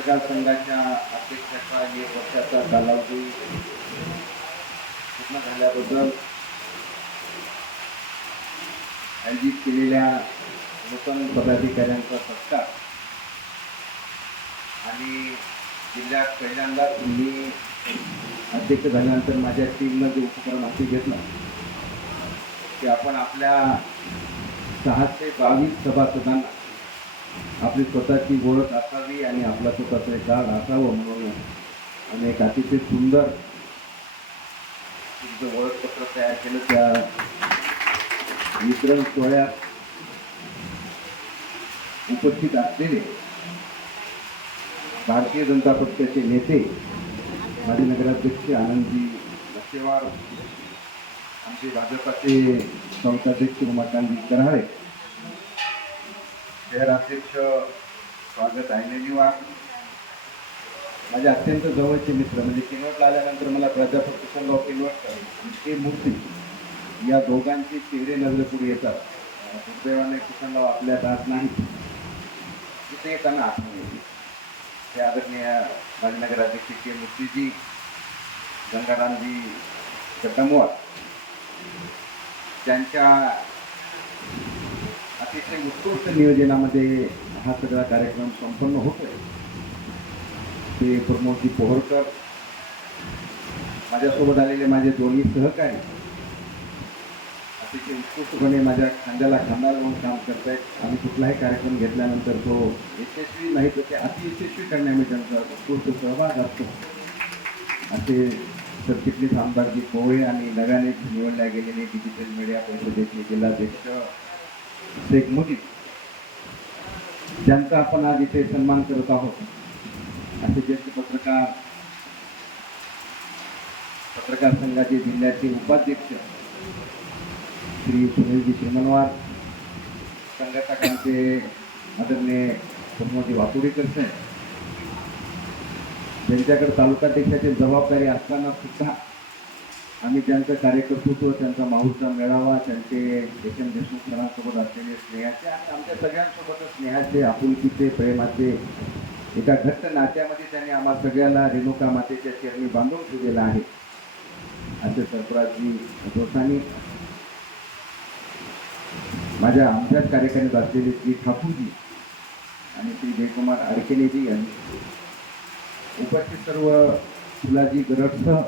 पत्रकार संघाच्या अध्यक्षाचा एक वर्षाचा कालावधी पूर्ण झाल्याबद्दल आयोजित केलेल्या नूतन पदाधिकाऱ्यांचा सत्कार आणि जिल्ह्यात पहिल्यांदाच मी अध्यक्ष झाल्यानंतर माझ्या टीमनं जे उपक्रम हाती घेतला की आपण आपल्या सहाशे बावीस सभासदांना आपली स्वतःची ओळख असावी आणि आपला स्वतःचं एक गाड असावं म्हणून आणि एक अतिशय सुंदर तुमचं ओळखपत्र तयार केलं. त्या वितरण सोहळ्यात उपस्थित असलेले भारतीय जनता पक्षाचे नेते माजी नगराध्यक्ष आनंदजी लक्षेवार आमचे भाजपाचे संस्थाध्यक्ष उमाकांतजी कराळे शहराध्यक्ष स्वागत आयनेजीवार माझे अत्यंत जवळचे मित्र म्हणजे किनवटला आल्यानंतर मला प्राध्यापक किशनराव किनवटकर आणि ते मूर्ती या दोघांचे चेहरे नजरेपुढे येतात. दुर्दैवाने किशनराव आपल्या दात नाही तिथे येताना आठवण येते. ते आदरणीय माजी नगराध्यक्ष के. मूर्तीजी गंगारामजी कदमवार त्यांच्या अतिशय उत्कृष्ट नियोजनामध्ये हा सगळा कार्यक्रम संपन्न होतोय. ते प्रमोदजी पोहरकर माझ्यासोबत आलेले माझे दोन्ही सहकारी अतिशय उत्कृष्टपणे माझ्या खांद्याला खांदा लावून काम करतायत. आणि कुठलाही कार्यक्रम घेतल्यानंतर तो यशस्वी नाही तर ते अतियशस्वी करण्यामध्ये त्यांचा उत्कृष्ट सहभाग असतो. असे सरचिटणीस आमदारजी पोळे आणि नव्याने निवडल्या गेलेले डिजिटल मीडिया परिषदेचे जिल्हाध्यक्ष शेख मुजीब ज्यांचा आपण आज इथे सन्मान करत आहोत असे ज्येष्ठ पत्रकार पत्रकार संघाचे जिल्ह्याचे उपाध्यक्ष श्री सुनीलजी श्रीमनवार संघटकांचे आदरणीय प्रमोदजी वातुडेकर साहेब ज्यांच्याकडे तालुकाध्यक्षाची जबाबदारी असताना सुद्धा आम्ही त्यांचं कार्यकर्तृत्व त्यांचा माहूरचा मेळावा त्यांचे यशवंत देशमुख सरांसोबत असलेले स्नेहाचे आणि आमच्या सगळ्यांसोबतच स्नेहाचे आपुलकीचे प्रेमाचे एका घट्ट नात्यामध्ये त्यांनी आम्हा सगळ्याला रेणुका मातेच्या चरणी बांधून ठेवलेला आहे. असे सरफराजजी दोसानी माझ्या आमच्याच कार्यक्रमात असलेले श्री ठाकूरजी आणि श्री जयकुमार अडकेनेजी यांनी उपस्थित सर्व फुलाजी गरडसह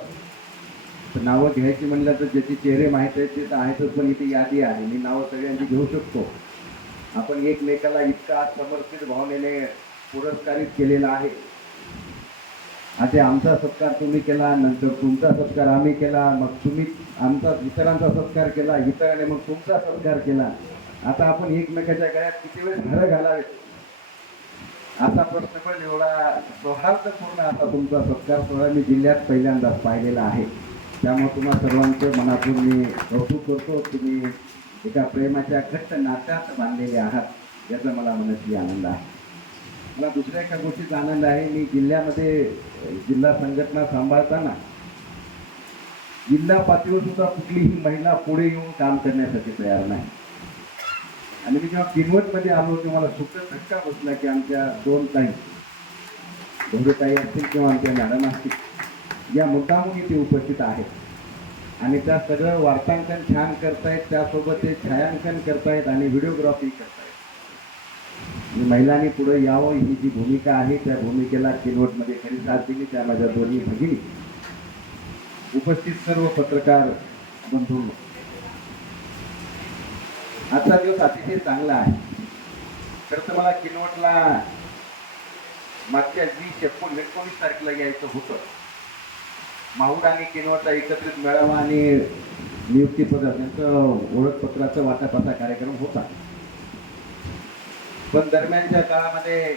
तर नावं घ्यायची म्हणलं तर ज्याचे चेहरे माहीत आहेत ते तर आहेतच पण इथे यादी आहे. मी नावं सगळ्यांची घेऊ शकतो. आपण एकमेकाला इतका समर्पित भावनेने पुरस्कारित केलेला आहे. आता आमचा सत्कार तुम्ही केला नंतर तुमचा सत्कार आम्ही केला मग तुम्ही आमचा इतरांचा सत्कार केला इतरांनी मग तुमचा सत्कार केला. आता आपण एकमेकाच्या गळ्यात किती वेळ घरं घालावेत? असा प्रश्न पण एवढा सौहार्दपूर्ण असा तुमचा सत्कार सोहळा मी जिल्ह्यात पहिल्यांदाच पाहिलेला आहे. त्यामुळे तुम्हा सर्वांचं मनातून मी कौतुक करतो. तुम्ही एका प्रेमाच्या घट्ट नात्यात बांधलेले आहात याचा मला मनाची आनंद आहे. मला दुसऱ्या एका गोष्टीचा आनंद आहे. मी जिल्ह्यामध्ये जिल्हा संघटना सांभाळताना जिल्हा पातळीवर सुद्धा कुठलीही महिला पुढे येऊन काम करण्यासाठी तयार नाही. आणि मी जेव्हा किनवटमध्ये आलो तेव्हा मला सुखद धक्का बसला की आमच्या दोन ताई दोघे ताई असतील किंवा आमच्या मॅडम असतील या मुद्दामून इथे उपस्थित आहेत. आणि त्या सगळं वार्तांकन छान करतायत त्यासोबत ते छायांकन करतायत आणि व्हिडिओग्राफी करतायत. महिलांनी पुढे यावं ही जी भूमिका आहे त्या भूमिकेला किनवटमध्ये खरी साथ दिली त्या माझ्या दोन्ही भगिनी. उपस्थित सर्व पत्रकार बंधू. आजचा दिवस अतिशय चांगला आहे. खरं तर मला किनवटला मागच्या वीस एकोण एकोणीस तारखेला यायचं होतं. माहूर आणि किनवटचा एकत्रित मेळावा आणि नियुक्तीपत्र त्यांचं ओळखपत्राचं वाटापाचा कार्यक्रम होता. पण दरम्यानच्या काळामध्ये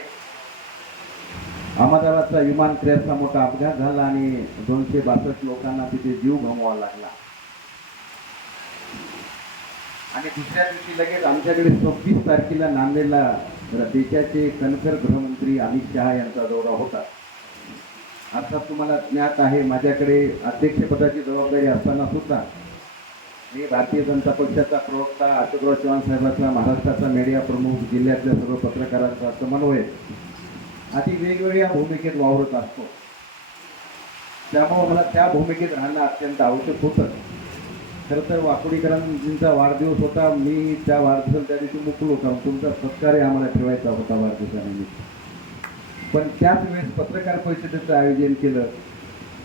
अहमदाबादचा विमान क्रॅशचा मोठा अपघात झाला आणि दोनशे बासष्ट लोकांना तिथे जीव गमवावा लागला. आणि दुसऱ्या दिवशी लगेच आमच्याकडे सव्वीस तारखेला नांदेडला देशाचे कणखर गृहमंत्री अमित शहा यांचा दौरा होता. अर्थात तुम्हाला ज्ञात आहे माझ्याकडे अध्यक्षपदाची जबाबदारी असताना सुद्धा मी भारतीय जनता पक्षाचा प्रवक्ता अशोकराव चव्हाण साहेबांचा महाराष्ट्राचा मीडिया प्रमुख जिल्ह्यातल्या सर्व पत्रकारांचा समन्वय अति वेगवेगळ्या भूमिकेत वावरत असतो. त्यामुळं मला त्या भूमिकेत राहणं अत्यंत आवश्यक होतं. खरं तर वाकुडीकरांचा वाढदिवस होता मी त्या वाढदिवसाला त्या दिवशी मुकलो होता तुमचा सत्कारही आम्हाला ठेवायचा होता वाढदिवसानिमित्त. पण त्याच वेळेस पत्रकार परिषदेचं आयोजन केलं.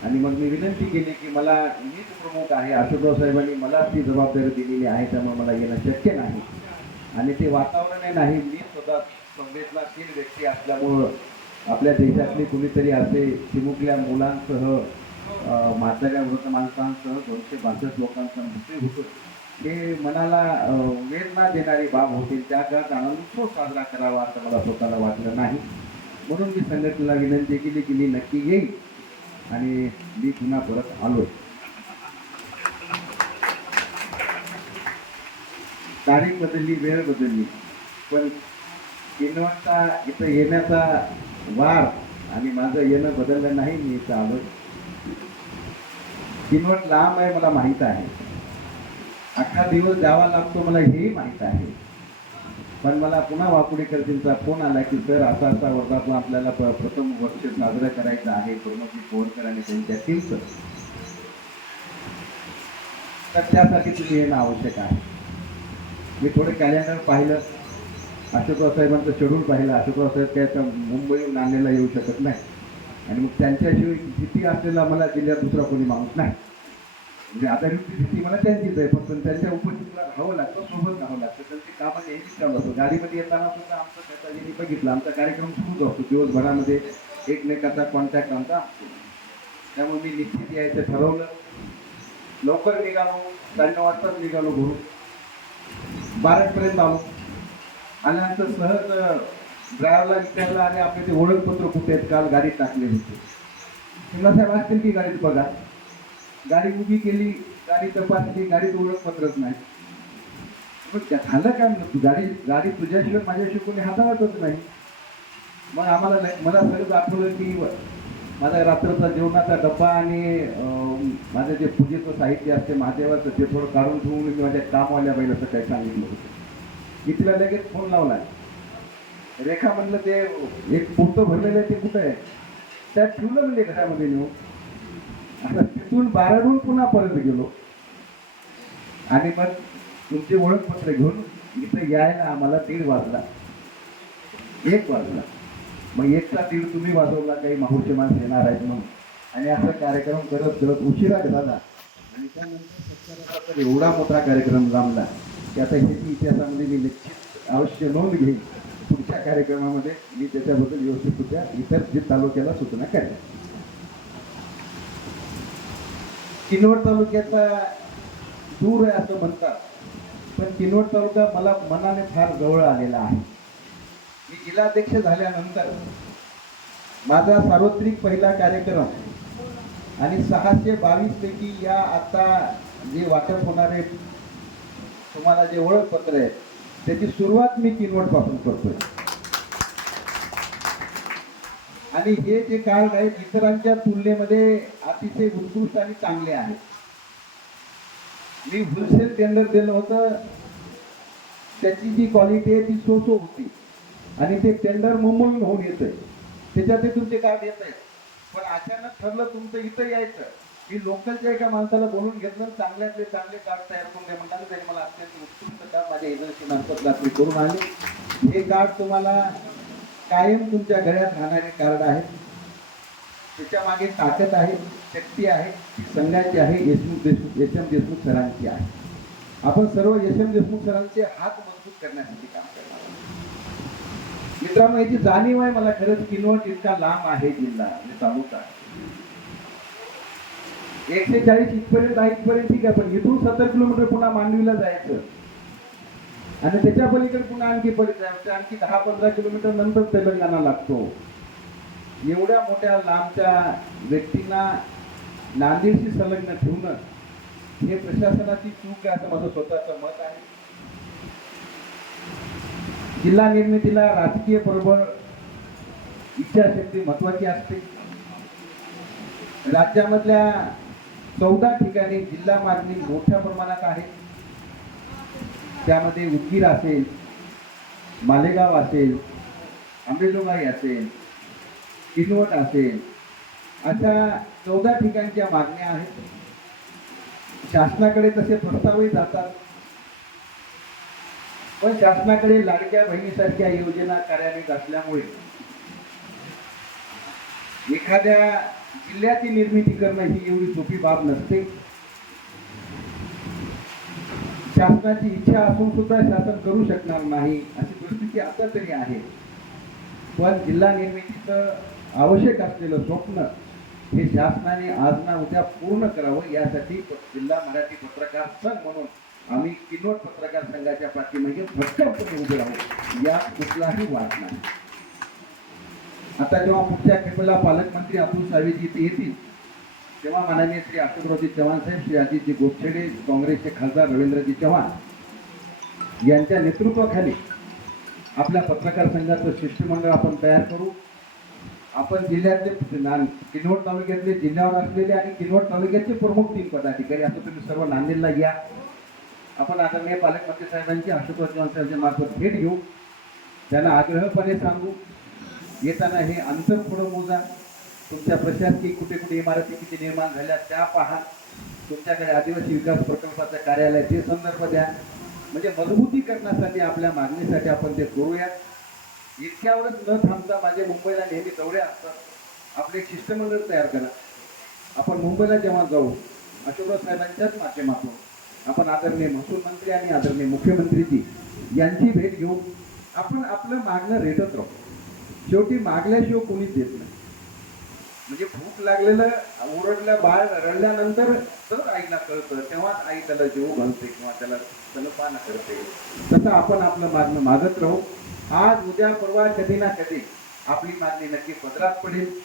आणि मग मी विनंती केली की मला मीच प्रमुख आहे आशुतोष साहेबांनी मला ती जबाबदारी दिलेली आहे त्यामुळे मला येणं शक्य नाही. आणि ते वातावरण नाही मी स्वतः संवेदनाशील व्यक्ती असल्यामुळं आपल्या देशातले कुणीतरी असे चिमुकल्या मुलांसह म्हाताऱ्या वृद्ध माणसांसह दोनशे बासष्ट लोकांचा मृत्यू होतो. हे मनाला वेदना देणारी बाब होती. त्या काळात आनंद साजरा करावा असं मला स्वतःला वाटलं नाही. म्हणून मी संघटनेला विनंती केली की मी नक्की येईन आणि मी पुन्हा परत आलो तारीख बदलली वेळ बदलली पण किनवटचा इथं येण्याचा वार आणि माझं येणं बदललं नाही मी इथं आलो किनवट लांब आहे मला माहीत आहे. अख्खा दिवस जावा लागतो मला हेही माहीत आहे. पण मला पुन्हा वाकुडेकरजींचा फोन आला की सर असा असा वर्धापन आपल्याला प्रथम वर्ष साजरं करायचं आहे. प्रमोदजी कोरकर आणि त्यांच्या टीमचं तर त्यासाठी तुम्ही येणं आवश्यक आहे. मी थोडं कॅलेंडर पाहिलं. आशुतोष साहेबांचं शेड्यूल पाहिलं. आशुतोष साहेब काय मुंबई मुंबईहून नांदेडला येऊ शकत नाही. आणि मग त्यांच्याशिवाय किती असलेला मला जिल्ह्यात दुसरा कोणी माणूस नाही. म्हणजे आता भीती मला त्यांचीच आहे फक्त त्यांच्या उपस्थितीला राहावं लागतं सोबत राहावं लागतं. त्यांची कामं नेहमीच चालू असतो. गाडीमध्ये येताना सुद्धा आमचं नेताजींनी बघितलं. आमचा कार्यक्रम सुरूच असतो. दिवसभरामध्ये एकमेकाचा कॉन्टॅक्ट आमचा असतो. त्यामुळे मी निश्चित यायचं ठरवलं. लवकर निघालो. साडेनऊ वाजताच निघालो घरून. बारापर्यंत आलो. आल्यानंतर सहज ड्रायव्हरला विचारलं आणि आपले ते ओळखपत्र कुठे आहेत? काल गाडीत टाकले होते. शिमला साहेब असतील की गाडीत बघा. गाडी उभी केली गाडी तपासली गाडीत ओळखपत्रच नाही. पण त्या- झालं काय म्हणतो गाडी गाडी तुझ्याशिवाय माझ्याशिवाय कोणी हाताळतच नाही. मग आम्हाला मला सगळं आठवलं की माझा रात्रचा जेवणाचा डब्बा आणि माझं जे पूजेचं साहित्य असते महादेवाचं ते थोडं काढून ठेवून मी माझ्या कामवाल्या बाईला काही सांगितलं होतं. मी तिला लगेच फोन लावला. रेखा म्हणलं ते एक पोतं भरलेलं आहे ते कुठं आहे? त्यात ठेवलं म्हणजे घरामध्ये नेऊन. तिथून बाराडून पुन्हा परत गेलो. आणि मग तुमचे ओळखपत्र घेऊन इथं यायला आम्हाला दीड वाजला. एक वाजला. मग एकचा दीड तुम्ही वाजवला काही माहुरचे माणसं येणार आहेत म्हणून. आणि असा कार्यक्रम करत करत उशिरा झाला. आणि त्यानंतर एवढा मोठा कार्यक्रम जमला की आता हे इतिहासामध्ये मी निश्चित अवश्य नोंद घेईन. पुढच्या कार्यक्रमामध्ये मी त्याच्याबद्दल व्यवस्थितरित्या इतर जे तालुक्याला सूचना करेन. किनवट तालुक्याचा दूर आहे असं म्हणतात. पण किनवट तालुका मला मनाने फार जवळ आलेला आहे. मी जिल्हाध्यक्ष झाल्यानंतर माझा सार्वत्रिक पहिला कार्यक्रम आणि सहाशे बावीस पैकी या आता जे वाटप होणारे तुम्हाला जे ओळखपत्र आहे त्याची सुरुवात मी किनवटपासून करतोय. आणि हे जे कार्ड आहेत इतरांच्या तुलनेमध्ये अतिशय उत्कृष्ट आणि चांगले आहे. मी होलसेल टेंडर दिलं होतं. त्याची जी क्वालिटी आहे ती सो सो होती. आणि ते टेंडर मुंबईहून होऊन येतंय. त्याच्यात ते तुमचे कार्ड येत आहेत. पण अचानक ठरलं तुमचं इथं यायचं. मी लोकलच्या एका माणसाला बोलून घेतलं चांगल्यातले चांगले कार्ड तयार करून द्या म्हणाले. त्याने मला अत्यंत उत्कृष्ट कार्ड माझ्या एजन्सी मार्फत रात्री करून आले हे कार्ड तुम्हाला कायम तुमच्या गळ्यात राहणारे कार्ड आहेत. त्याच्यामागे ताकद आहे शक्ती आहे ती संघाची आहे यशमुख देशमुख यश एम देशमुख सरांची आहे. आपण सर्व यश एम देशमुख सरांचे हात मजबूत करण्यासाठी काम करणार आहोत. मित्रांनो याची जाणीव आहे मला खरंच किनवट इतका लांब आहे जिल्हा म्हणजे तालुका. एकशे चाळीस इथपर्यंत आहे इथपर्यंत ठीक आहे पण इथून सत्तर किलोमीटर पुन्हा मांडवीला जायचं. आणि त्याच्या पलीकडे पुन्हा आणखी पलीकडे म्हणजे आणखी दहा पंधरा किलोमीटर नंतर तेलंगणा लागतो. एवढ्या मोठ्या लांबच्या व्यक्तींना नांदेडशी संलग्न ठेवणं हे प्रशासनाची चूक आहे असं माझं स्वतःचं मत आहे. जिल्हा निर्मितीला राजकीय बरोबर इच्छाशक्ती महत्वाची असते. राज्यामधल्या चौदा ठिकाणी जिल्हा मागणी मोठ्या प्रमाणात आहे. त्यामध्ये उदगीर असेल मालेगाव असेल आंबेजोगाई असेल किनवट असेल अशा चौदा ठिकाणच्या मागण्या आहेत. शासनाकडे तसे प्रस्तावही जातात. पण शासनाकडे लाडक्या बहिणीसारख्या योजना कार्यान्वित असल्यामुळे एखाद्या जिल्ह्याची निर्मिती करणं ही एवढी सोपी बाब नसते. शासनाची इच्छा असून सुद्धा शासन करू शकणार नाही अशी परिस्थिती आता तरी आहे. पण जिल्हा निर्मितीचं आवश्यक असलेलं स्वप्न हे शासनाने आज ना उद्या पूर्ण करावं यासाठी जिल्हा मराठी पत्रकार संघ म्हणून आम्ही किनोट पत्रकार संघाच्या पाठीमागे भक्कमपणे उभे आहोत. यात कुठलाही वाद नाही. आता जेव्हा पुढच्या खेपेला पालकमंत्री अतुल सावेजी इथे येतील तेव्हा माननीय श्री अशोकरावजी चव्हाण साहेब श्री अजितजी गोपछेडे काँग्रेसचे खासदार रवींद्रजी चव्हाण यांच्या नेतृत्वाखाली आपल्या पत्रकार संघाचं शिष्टमंडळ आपण तयार करू. आपण जिल्ह्यातले ना- किनवट तालुक्यातले जिल्ह्यावर असलेले आणि किनवट तालुक्याचे प्रमुख तीन पदाधिकारी असं तुम्ही सर्व नांदेडला या. आपण आदरणीय पालकमंत्री साहेबांची अशोकराव चव्हाण साहेबांच्या मार्फत भेट घेऊ. त्यांना आग्रहपणे सांगू. येताना हे अंतर पुढं मोजा. तुमच्या प्रशासकीय कुठे कुठे इमारती किती निर्माण झाल्या त्या पहा. तुमच्याकडे आदिवासी विकास प्रकल्पाचं कार्यालय ते संदर्भ द्या. म्हणजे मजबूतीकरणासाठी आपल्या मागणीसाठी आपण ते करूयात इतक्यावरच न थांबता माझे मुंबईला नेहमी दौऱ्या असतात. आपले एक शिष्टमंडळ तयार करा. आपण मुंबईला जेव्हा जाऊ अशोकराव साहेबांच्याच माध्यमातून आपण आदरणीय महसूल मंत्री आणि आदरणीय मुख्यमंत्रीजी यांची भेट घेऊन आपण आपलं मागणं रेटत राहू. शेवटी मागल्याशिवाय कोणीच देत नाही. म्हणजे भूक लागलेलं ओरडल्या बाळ रडल्यानंतर तर आईला कळतं तेव्हाच आई त्याला जीव घालते किंवा त्याला स्तनपान करते. तसं आपण आपलं मागणं मागत राहू. आज उद्या परवा कधी ना कधी आपली मागणी नक्की पदरात पडेल.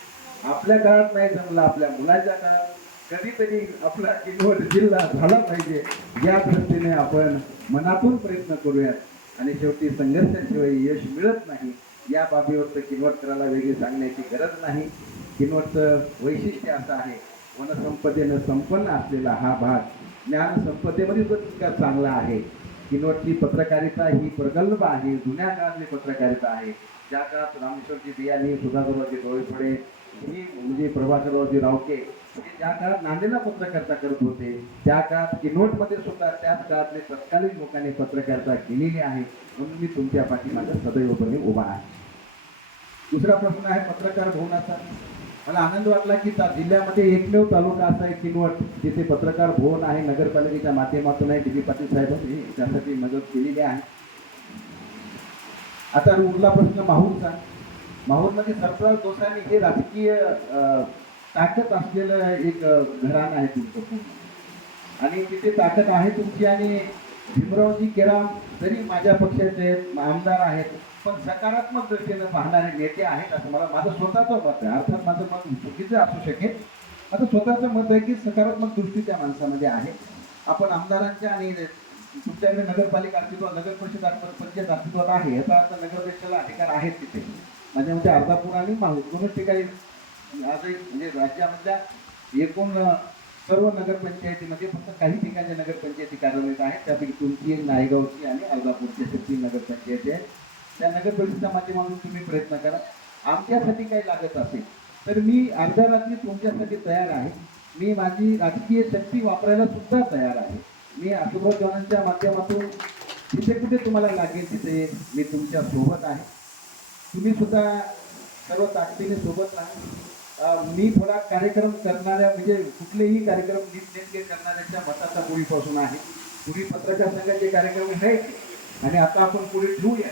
आपल्या काळात नाही जमला आपल्या मुलाच्या काळात. कधीतरी आपला किनवट जिल्हा झाला पाहिजे. या दृष्टीने आपण मनातून प्रयत्न करूयात. आणि शेवटी संघर्षाशिवाय यश मिळत नाही. या बाबीवर तर किनवटकराला वेगळी सांगण्याची गरज नाही. किनवटचं वैशिष्ट्य असं आहे. वनसंपदेनं संपन्न असलेला हा भाग ज्ञानसंपदेमध्ये संपदेमध्ये तितका चांगला आहे. किनवटची पत्रकारिता ही प्रगल्भ आहे जुन्या काळातली पत्रकारिता आहे. ज्या काळात रामेश्वरजी बियाणी सुधाकररावजी डोळेफळे ही म्हणजे प्रभाकररावजी रावके हे ज्या काळात नांदेला पत्रकारिता करत होते त्या काळात किनवटमध्ये सुद्धा त्याच काळातले तत्कालीन लोकांनी पत्रकारिता केलेली आहे. म्हणून मी तुमच्या पाठीमागे सदैवपणे उभा आहे. दुसरा प्रश्न आहे पत्रकार भवनाचा. मला आनंद वाटला की जिल्ह्यामध्ये एकमेव तालुका असा आहे किनवट जिथे पत्रकार भवन आहे नगरपालिकेच्या माध्यमातून आहे डी. बी पाटील साहेबांनी त्यासाठी मदत केलेली आहे. आता उरला प्रश्न माहूरचा. माहूरमध्ये सरफराज दोसांनी हे राजकीय ताकद असलेलं एक घराणं आहे तुमचं. आणि तिथे ताकद आहे तुमची आणि भीमरावजी केराम जरी माझ्या पक्षाचे आमदार आहेत पण सकारात्मक दृष्टीनं पाहणारे नेते आहेत असं मला माझं स्वतःचं मत आहे. अर्थात माझं मत चुकीचं असू शकेल. आता स्वतःचं मत आहे की सकारात्मक दृष्टी त्या माणसामध्ये आहे. आपण आमदारांच्या आणि तुमच्याकडे नगरपालिका अस्तित्व नगर परिषद अस्तित्वात पंचायत अस्तित्वात आहे. याचा अर्थ नगरपालिकेला अधिकार आहेत तिथे. माझ्या म्हणजे अर्धापूर आणि माहूर दोनच ठिकाणी आजही म्हणजे राज्यामधल्या एकूण सर्व नगरपंचायतीमध्ये फक्त काही ठिकाणच्या नगरपंचायती कार्यरत आहेत. त्यापैकी तुमची नायगावची आणि अर्धापूरची असे तीन नगरपंचायती आहेत. त्या नगरपरिषदेच्या माध्यमातून तुम्ही प्रयत्न करा. आमच्यासाठी काही लागत असेल तर मी अर्ध्या रात्री तुमच्यासाठी तयार आहे. मी माझी राजकीय शक्ती वापरायला सुद्धा तयार आहे. मी अशोकराव चव्हाणांच्या माध्यमातून जिथे कुठे तुम्हाला लागेल तिथे मी तुमच्यासोबत आहे. तुम्ही सुद्धा सर्व ताकदीने सोबत राहा. मी थोडा कार्यक्रम करणाऱ्या म्हणजे कुठलेही कार्यक्रम नीटनेटके करणाऱ्याच्या मताचा पूर्वीपासून आहे. पूर्वी पत्रकार संघाचे कार्यक्रम आहेत आणि आता आपण पुढे ठेवूया.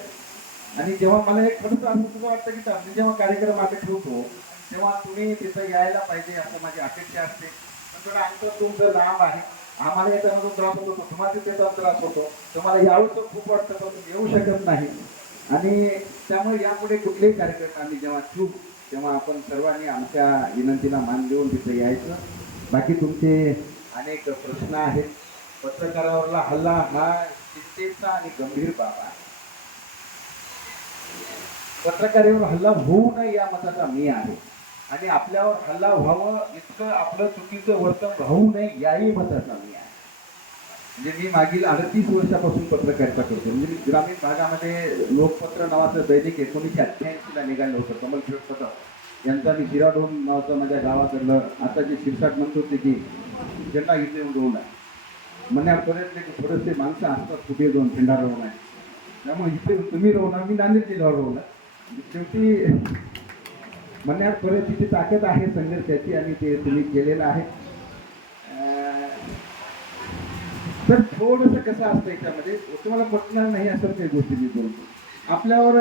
आणि जेव्हा मला एक खरंच असं वाटतं की आम्ही जेव्हा कार्यक्रम आम्ही ठेवतो तेव्हा तुम्ही तिथं यायला पाहिजे असं माझी अपेक्षा असते. पण थोडं अंतर तुमचं लांब आहे. आम्हाला याचा जो त्रास होतो तुम्हाला तिथे त्रास होतो. तुम्हाला यावं तर खूप वाटतं पण येऊ शकत नाही. आणि त्यामुळे यापुढे कुठलेही कार्यक्रम आम्ही जेव्हा ठेवू तेव्हा आपण सर्वांनी आमच्या विनंतीला मान देऊन तिथे यायचं. बाकी तुमचे अनेक प्रश्न आहेत. पत्रकारावरला हल्ला हा चिंतेचा आणि गंभीर बाब आहे. पत्रकारावर हल्ला होऊ नये या मताचा मी आहे. आणि आपल्यावर हल्ला व्हावं इतकं आपलं चुकीचं वर्तन राहू नये याही मताचा मी आहे. म्हणजे मी मागील अडतीस वर्षापासून पत्रकारिता करतो म्हणजे मी ग्रामीण भागामध्ये लोकपत्र नावाचं दैनिक एकोणीसशे अठ्ठ्याऐंशीला निघालं होतं कमल पत्र यांचा मी शिराडोन नावाचं माझ्या गावाकडलं आता जे शिरसाट म्हणतो ते की झेंडा इथे येऊन आहे. म्हणण्यापर्यंत की थोडेसे माणसं असतात कुठे दोन झेंडा आहे त्यामुळे इथे तुम्ही रोवणार मी नांदेड जिल्ह्यावर रोवणार म्हणजे शेवटी म्हणण्यापर्यंत तिची ताकद आहे संघर्षाची आणि ते तुम्ही केलेलं आहे. तर थोडंसं कसं असतं याच्यामध्ये तुम्हाला पटणार नाही असं काही गोष्टी मी बोलतो. आपल्यावर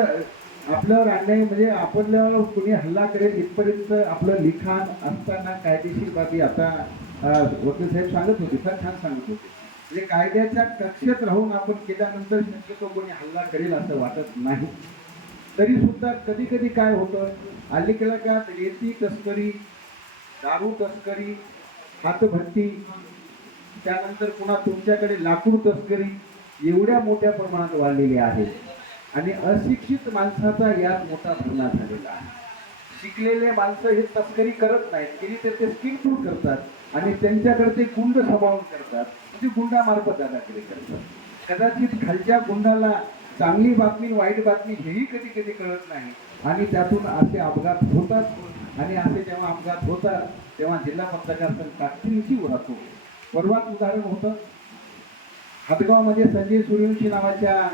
आपल्यावर अन्याय म्हणजे आपल्यावर कुणी हल्ला करेल इथपर्यंत आपलं लिखाण असताना कायदेशीर बाबी आता वकील साहेब सांगत होते सर छान सांगत होते. म्हणजे कायद्याच्या कक्षेत राहून आपण केल्यानंतर शक्यतो कोणी हल्ला करेल असं वाटत नाही. तरी सुद्धा कधी कधी काय होतं अलीकडे का रेती तस्करी दारू तस्करी हातभट्टी त्यानंतर पुन्हा तुमच्याकडे लाकूड तस्करी एवढ्या मोठ्या प्रमाणात वाढलेली आहे. आणि अशिक्षित माणसाचा यात मोठा गुन्हा झालेला आहे. शिकलेले माणसं हे तस्करी करत नाहीत. केली तर ते स्किलफुल करतात आणि त्यांच्याकडे ते गुंड सांभाळून करतात. म्हणजे गुंडामार्फत दादाकडे करतात. कदाचित खालच्या गुंडाला चांगली बातमी वाईट बातमी हेही कधी कधी कळत नाही. आणि त्यातून असे अपघात होतात. आणि असे जेव्हा अपघात होतात तेव्हा जिल्हा पत्रकार संघ ताकदीनिशी राहतो परवाच उदाहरण होतं हातगावमध्ये संजय सूर्यवंशी नावाच्या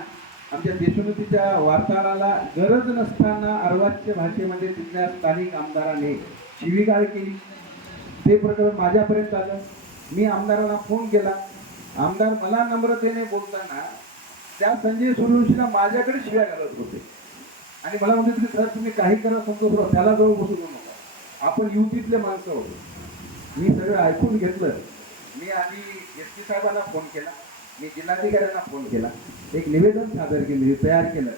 आमच्या देशोन्नतीच्या वार्ताहराला गरज नसताना अर्वाच्य भाषेमध्ये तिथल्या स्थानिक आमदाराने शिवीगाळ केली. ते प्रकरण माझ्यापर्यंत आलं. मी आमदारांना फोन केला. आमदार मला नम्रतेने बोलताना त्या संजय सूर्यवंशीला माझ्याकडे शिव्या घालत होते. आणि मला म्हणते की सर तुम्ही काही करा समजतो त्याला जवळ बसू नका. आपण युतीतले माणसं होतो मी सगळं ऐकून घेतलं. मी आधी एस पी साहेबांना फोन केला मी जिल्हाधिकाऱ्यांना फोन केला. एक निवेदन सादर केलं मी तयार केलं.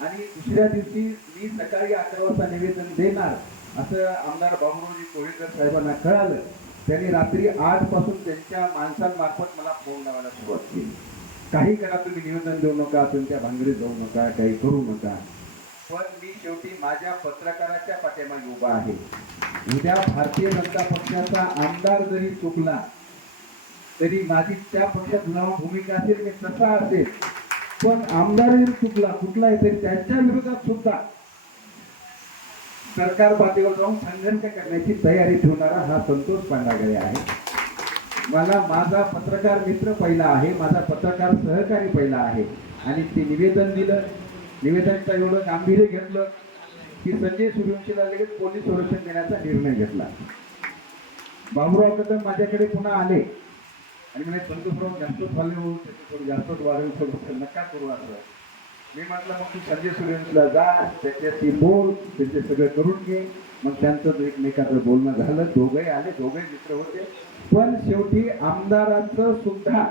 आणि दुसऱ्या दिवशी मी सकाळी अकरा वाजता निवेदन देणार असं आमदार बाबुरावजी कोळीकर साहेबांना कळालं. त्यांनी रात्री आठपासून त्यांच्या माणसांमार्फत मला फोन लावायला सुरुवात केली. काही करा तुम्ही निवेदन देऊ नका तुमच्या भांगडीत जाऊ नका काही करू नका. पण मी शेवटी माझ्या पत्रकाराच्या पाठीमागे उभा आहे. उद्या भारतीय जनता पक्षाचा आमदार जरी चुकला तरी माझी त्या पक्षात भूमिका असेल की कसा असेल. पण आमदार जरी चुकला कुठलाही तरी त्यांच्या विरोधात सुद्धा सरकार पातळीवर जाऊन संघर्ष करण्याची तयारी ठेवणारा हा संतोष पांडागळे आहे. मला माझा पत्रकार मित्र पहिला आहे माझा पत्रकार सहकारी पहिला आहे. आणि ते निवेदन दिलं निवेदनचं एवढं गांभीर्य घेतलं की संजय सूर्यवंशीला लगेच पोलीस संरक्षण देण्याचा निर्णय घेतला. बाबूराव कदम माझ्याकडे पुन्हा आले. आणि म्हणजे पंतप्रधान जास्तच झाले हो त्याचं थोडं जास्तच वाढेल सोबत नका करू असं? मी म्हटलं मग तू संजय सुरेशला जा त्याच्याशी बोल त्याचे सगळं करून घे. मग त्यांचं एकमेकाचं बोलणं झालं दोघंही आले दोघंही मित्र होते. पण शेवटी आमदारांचं सुद्धा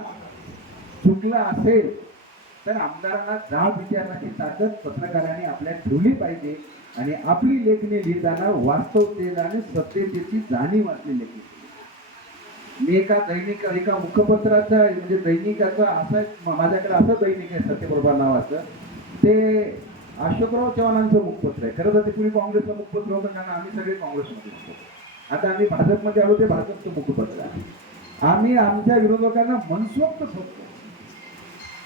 चुकलं असेल तर आमदारांना जाब विचारण्याची ताकद पत्रकारांनी आपल्या ठेवली पाहिजे. आणि आपली लेखणी लिहिताना वास्तवतेला आणि सत्यतेची जाणीव असली लेखणी. मी एका दैनिक एका मुखपत्राचा म्हणजे दैनिकाचं असं एक- माझ्याकडे असं दैनिक आहे सत्यप्रभा नावाचं. ते अशोकराव चव्हाणांचं मुखपत्र आहे. खरं तर ते पूर्वी काँग्रेसचं मुखपत्र होतं कारण आम्ही सगळे काँग्रेसमध्ये होतो. आता आम्ही भाजपमध्ये आलो ते भाजपचं मुखपत्र आहे. आम्ही आमच्या विरोधकांना मनसोक्त ठोकतो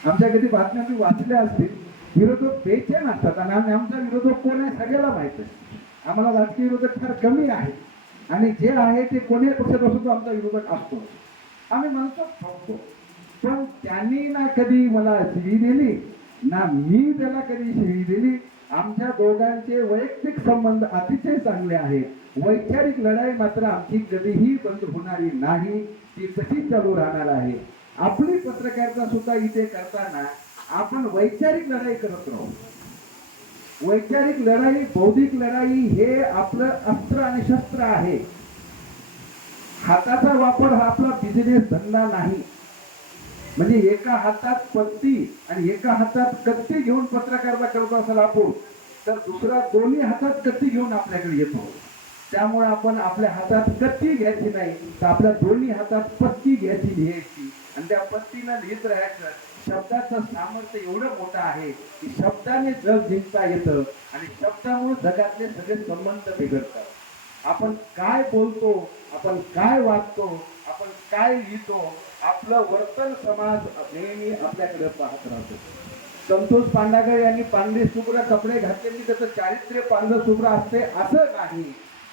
आमच्या कधी बातम्या मी वाचल्या असतील विरोधक बेचैन असतात. आणि आम्ही आमचा विरोधक कोण आहे सगळ्याला माहीत आहे. आम्हाला राजकीय विरोधक फार कमी आहेत. आणि जे आहे ते कोणी पक्षापासून आमचा विरोधक असतो. आम्ही म्हणतो ठोकतो पण त्यांनी ना कधी मला शिवी दिली ना मी त्याला कधी शिवी दिली आमच्या दोघांचे वैयक्तिक संबंध अतिशय चांगले आहेत. वैचारिक लढाई मात्र आमची कधीही बंद होणारी नाही ती तशीच चालू राहणार आहे? आपली पत्रकारिता सुद्धा इथे करताना आपण वैचारिक लढाई करत राहू. वैचारिक लढाई बौद्धिक लढाई हे आपलं अस्त्र आणि शस्त्र आहे. हाताचा वापर हा आपला बिझनेस धंदा नाही. म्हणजे एका हातात पत्ती आणि एका हातात कत्ती घेऊन पत्रकारिता करत असेल आपण तर दुसरा दोन्ही हातात कत्ती घेऊन आपल्याकडे येतो. त्यामुळे आपण आपल्या हातात कत्ती घ्यायची नाही तर आपल्या दोन्ही हातात पत्ती घ्यायची लिहायची आणि त्या पत्तीनं लिहित राहायचं. शब्दाचं सामर्थ्य एवढं मोठं आहे की शब्दाने जग जिंकता येतं आणि शब्दामुळे जगातले सगळे संबंध बिघडतात. आपण काय बोलतो आपण काय वागतो आपण काय लिहितो आपलं वर्तन समाज नेहमी आपल्याकडे पाहत राहतो. संतोष पांडागळ यांनी पांढरे शुभ्र कपडे घातलेली त्याचं चारित्र्य पांढरं शुभ्र असते असं नाही.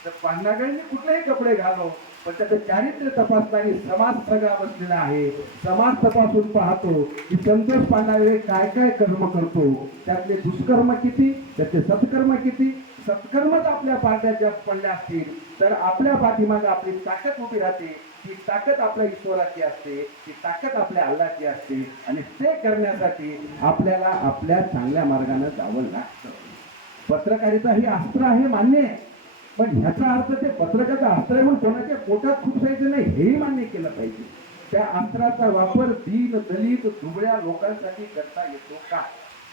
तर पांढरागडने कुठलेही कपडे घालो पण त्याचं चारित्र्य तपासताना समाज सगळा बसलेला आहे. समाज तपासून पाहतो की संतोष पांडावे काय काय कर्म करतो. त्यातले दुष्कर्म किती? त्याचे सत्कर्म किती? सत्कर्मच आपल्या पार्ट्याच्या पडल्या असतील तर आपल्या पाठीमागे आपली ताकद उभी राहते. ती ताकद आपल्या ईश्वराची असते ती ताकद आपल्या अल्लाची असते. आणि ते करण्यासाठी आपल्याला आपल्या चांगल्या मार्गाने जावं लागतं. पत्रकारिता ही अस्त्र आहे मान्य आहे. पण ह्याचा अर्थ ते पत्रकाचा अस्त्र आहे म्हणून कोणाच्या पोटात खुपसायचं नाही हेही मान्य केलं पाहिजे. त्या अस्त्राचा वापर दीन दलित दुबळ्या लोकांसाठी करता येतो का?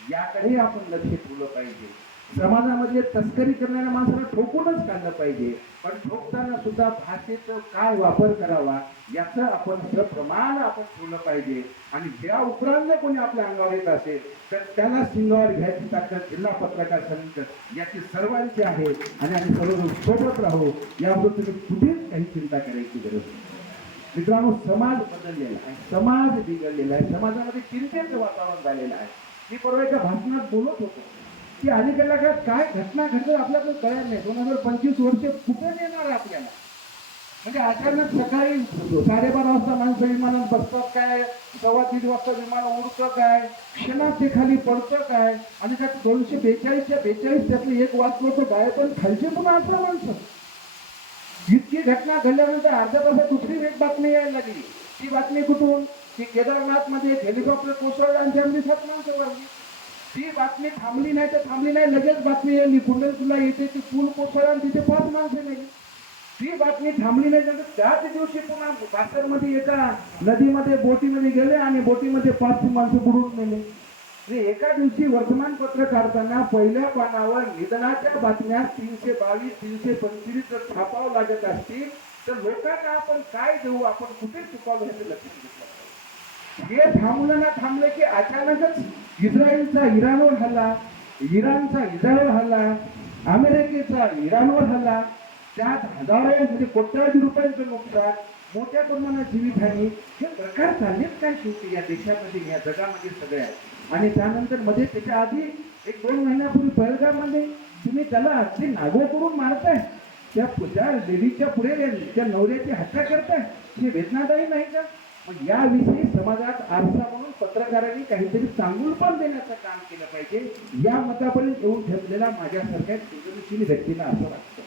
याकडे आपण लक्ष ठेवलं पाहिजे. समाजामध्ये तस्करी करणाऱ्या माणसाला ठोकूनच काढलं पाहिजे. पण ठोकताना सुद्धा भाषेचा काय वापर करावा याचं आपण सप्रमाण आपण ठेवलं पाहिजे. आणि ज्या उपरांत कोणी आपल्या अंगावर येत असेल तर त्याला सिंगावर घ्यायची ताकद जिल्हा पत्रकार संघ याची सर्वांची आहे. आणि आम्ही सर्व सोबत राहू याबद्दल तुम्ही कुठेच काही चिंता करायची गरज नाही. मित्रांनो समाज बदललेला आहे. समाज बिघडलेला आहे. समाजामध्ये चिंतेचं वातावरण झालेलं आहे. मी परवा एका भाषणात बोलत होतो. की अलीकडल्या काळात काय घटना घडतात आपल्याला कळत नाही. दोन हजार पंचवीस वर्ष कुठे येणार आहे आपल्याला? म्हणजे अचानक सकाळी साडेबारा वाजता माणसं विमानात बसतात काय? सव्वा दीड वाजता विमान उडतं काय? क्षणात ते खाली पडतं काय? आणि त्यात दोनशे बेचाळीसच्या बेचाळीस त्यातले एक वाजलो तो गाय पण खालचे पण अठरा माणसं. इतकी घटना घडल्यानंतर अर्ध्या तासात दुसरी एक बातमी यायला लागली. ती बातमी कुठून? की केदारनाथमध्ये हेलिकॉप्टर कोसळलं आणि त्यांनी सात माणसं वाढली ती बातमी थांबली नाही तर थांबली नाही. लगेच बातमी आली तुला येते ती पूल कोसळला तिथे पाच माणसं नाही. ती बातमी थांबली नाही तर त्याच दिवशी पुन्हा बासरमध्ये एका नदीमध्ये बोटीमध्ये गेले आणि बोटीमध्ये पाच माणसं बुडून मेले एका दिवशी वर्तमानपत्र काढताना पहिल्या पानावर निधनाच्या बातम्या तीनशे बावीस तीनशे पंचवीस जर छापावं लागत असतील तर लोकांना आपण काय देऊ? आपण कुठे चुकावं हे लक्षात घेतलं हे थांबलं ना थांबलं की अचानकच इस्रायलचा इराणवर हल्ला इराणचा इस्रायलवर हल्ला अमेरिकेचा इराणवर हल्ला त्यात हजारो म्हणजे कोट्यावधी रुपयांचं नुकसान मोठ्या प्रमाणात जीवितहानी हे प्रकार चाललेच काय शेवटी या देशामध्ये या जगामध्ये सगळ्या आणि त्यानंतरमध्ये त्याच्या आधी एक दोन महिन्यापूर्वी पहलगाममध्ये तुम्ही त्याला अगदी नागो करून मारताय. त्या त्या देवीच्या पुढे त्या नवऱ्याची हत्या करताय. हे वेदनादायी नाही का? मग याविषयी समाजात आरसा म्हणून पत्रकारांनी काहीतरी सांगून पण देण्याचं काम केलं पाहिजे या मतापर्यंत येऊन ठेवलेला माझ्यासारख्या सृजनशील व्यक्तीला असं वाटतं.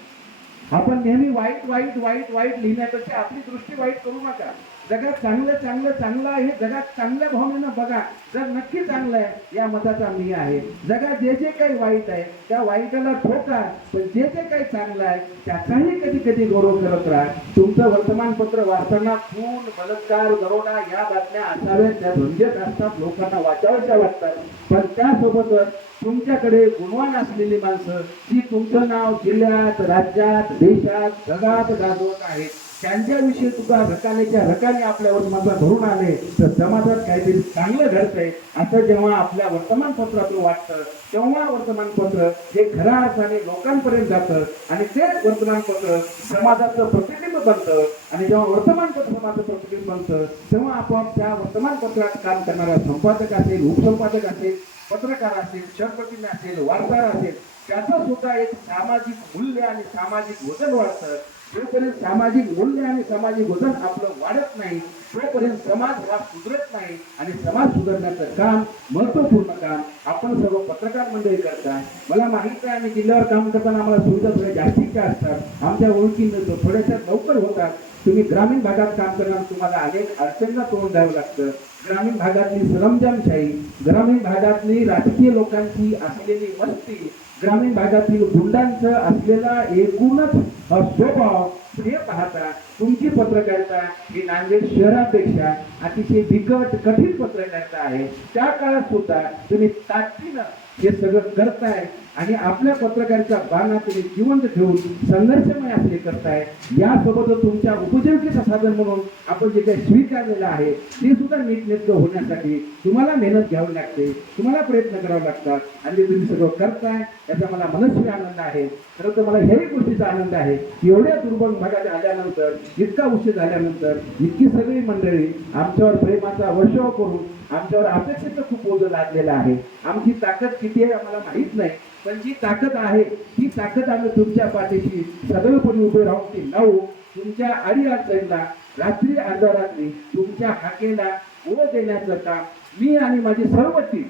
आपण नेहमी वाईट वाईट वाईट वाईट लिहिण्यापेक्षा आपली दृष्टी वाईट करू नका. जगात चांगलं चांगलं चांगलं आहे जगात चांगल्या भावनेनं बघा. जर नक्की चांगलं आहे या मताचा मी आहे. जगात जे जे काही वाईट आहे त्या वाईटाला ठोका पण जे जे काही चांगलं आहे त्याचाही कधी कधी गौरव करत राहा. तुमचं वर्तमानपत्र वाचताना खून बलात्कार दरोडा या बातम्या असाव्यात त्या झंझट असतात लोकांना वाचावायच्या वाटतात. पण त्यासोबतच तुमच्याकडे गुणवान असलेली माणसं जी तुमचं नाव जिल्ह्यात राज्यात देशात जगात गाजवत आहेत. त्यांच्याविषयी सुद्धा रकानेच्या रकाने आपल्या वर्तमानात भरून आले तर समाजात काहीतरी चांगलं घडतंय. असं जेव्हा आपल्या वर्तमानपत्रातून वाटतं तेव्हा वर्तमानपत्र हे खऱ्या अर्थाने लोकांपर्यंत जातं आणि तेच वर्तमानपत्र समाजाचं प्रतिबिंब बनतं. आणि जेव्हा वर्तमानपत्र समाजाचं प्रतिबिंब बनतं तेव्हा आपण त्या वर्तमानपत्रात काम करणारा संपादक असेल उपसंपादक असेल पत्रकार असेल शहरप्रतिनिधी असेल वार्ताहर असेल त्याचं सुद्धा एक सामाजिक मूल्य आणि सामाजिक वजन वाढतं. जोपर्यंत सामाजिक मूल्य आणि सामाजिक वजन आपलं वाढत नाही तोपर्यंत समाज हा सुधरत नाही. आणि समाज सुधारण्याचं काम महत्त्वपूर्ण काम आपण सर्व पत्रकार मंडळी करता मला माहीत आहे आम्ही जिल्ह्यावर काम करताना आम्हाला सुविधा थोड्या जास्तीच्या असतात. आमच्या ओळखी थोड्याशा लवकर होतात तुम्ही ग्रामीण भागात काम करणार तुम्हाला अनेक अडचणींना तोंड द्यावं लागतं. ग्रामीण भागातली सरंजामशाही ग्रामीण भागातली राजकीय लोकांची असलेली मस्ती ग्रामीण भागातील गुंडांचं असलेला एकूणच अ, स्वभाव हे पाहता तुमची पत्रकारिता ही नांदेड शहरापेक्षा अतिशय बिकट कठीण पत्रकारिता आहे. त्या काळात सुद्धा तुम्ही ताकदीनं हे सगळं करताय आणि आपल्या पत्रकारिता बाणा तुम्ही जिवंत ठेवून संघर्षमय असले करताय. यासोबत तुमच्या उपजीविकेचं साधन म्हणून आपण जे काही स्वीकारलेलं आहे ते सुद्धा नीटनेटकं होण्यासाठी तुम्हाला मेहनत घ्यावी लागते तुम्हाला प्रयत्न करावे लागतात आणि तुम्ही सगळं करताय याचा मला मनस्वी आनंद आहे. खरं तर मला ह्याही गोष्टीचा आनंद आहे की एवढ्या दुर्बल भागात आल्यानंतर इतका उशीर झाल्यानंतर इतकी सगळी मंडळी आमच्यावर प्रेमाचा वर्षाव करून आमच्यावर अपेक्षेचं खूप ओझं लादलेलं आहे. आमची ताकद किती आहे आम्हाला माहीत नाही पण जी ताकद आहे ती ताकद आम्ही तुमच्या पाठीशी सदैवपणे उभे राहून ती लावू तुमच्या अडी अडचणीला रात्री आजारातली तुमच्या हाकेला ओढ देण्याचं काम मी आणि माझी सर्व टीम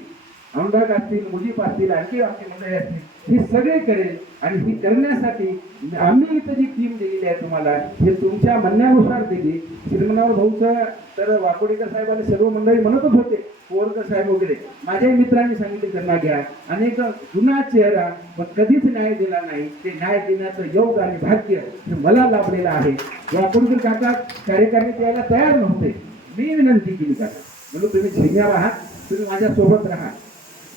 अनुराग असतील मुजीब असतील आणखी आमची मंडळी असतील हे सगळे करेल आणि ही करण्यासाठी आम्ही इथं जी टीम दिलेली आहे तुम्हाला हे तुमच्या म्हणण्यानुसार दिली. श्रीमनावर भाऊचं तर वाकोडेकर साहेबांनी सर्व मंडळी म्हणतच होते पोरकर साहेब वगैरे. माझ्याही मित्रांनी सांगितले त्यांना घ्या. अनेक जुना चेहरा पण कधीच न्याय दिला नाही. ते न्याय देण्याचं योग आणि भाग्य हे मला लाभलेलं आहे. वाकोडकर काका कार्यकारिणीत यायला तयार नव्हते. मी विनंती केली काका. म्हणून तुम्ही झिंग्यावर आहात तुम्ही माझ्यासोबत राहा.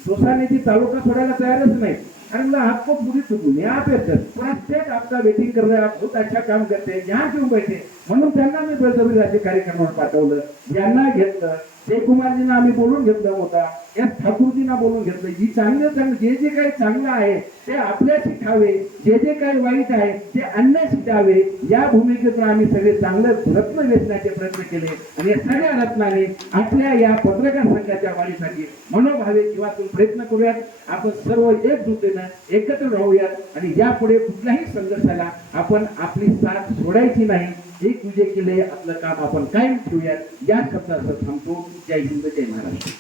सोसायटी तालुका सोडायला तयारच नाही. अरे मला आपको पूरी चुकून या पे प्रत्येक आपका वेटिंग कर रहे आप बहुत अच्छा काम करते हैं यहाँ क्यों बैठे. म्हणून त्यांना मी बळजबरी राज्य कार्यक्रमावर पाठवलं. यांना घेतलं. जयकुमारजींना आम्ही बोलून घेतला होता. या ठाकूरजींना बोलून घेतलं. जी चांगलं चांगलं जे जे काही चांगलं आहे ते आपल्याशी ठावे जे जे काही वाईट आहे ते अन्याशी द्यावे या भूमिकेतून आम्ही सगळे चांगलं रत्न वेचण्याचे प्रयत्न केले. आणि या सगळ्या रत्नाने आपल्या या पत्रकार संघाच्या वाढीसाठी मनोभावे किंवा प्रयत्न करूयात. आपण सर्व एकजुटीनं एकत्र राहूयात. आणि यापुढे कुठल्याही संघर्षाला आपण आपली साथ सोडायची नाही. एक विजय केले आपलं काम आपण कायम ठेवूयात. या शब्दासह थांबतो. जय हिंद जय महाराष्ट्र.